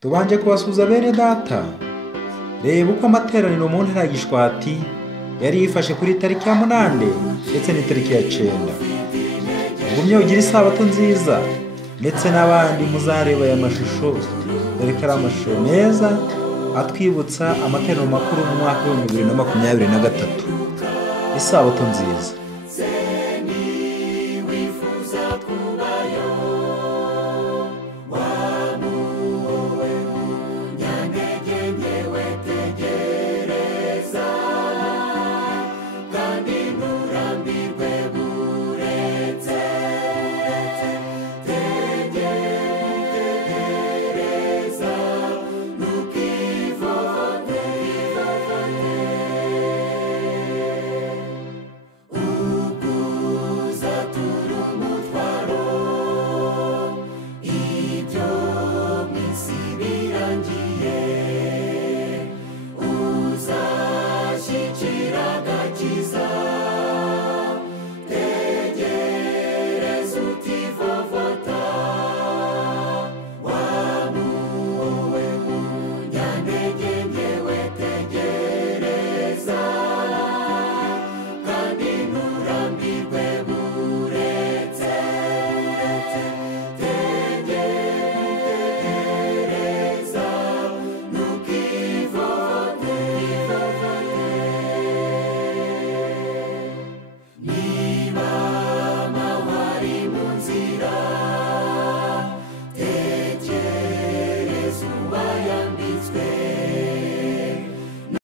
Tubanje kubasuhuza bene data. Reba uko amateraniro mu ntara ya Gishwati yari yifashe kuri tariki ya 8 ndetse n'itariki ya 9. Ugumye ugira isabato nziza ndetse n'abandi muzareba aya mashusho, dore ko ari amashusho meza atwibutsa amateraniro makuru mu mwaka wa 2023. Isabato nziza.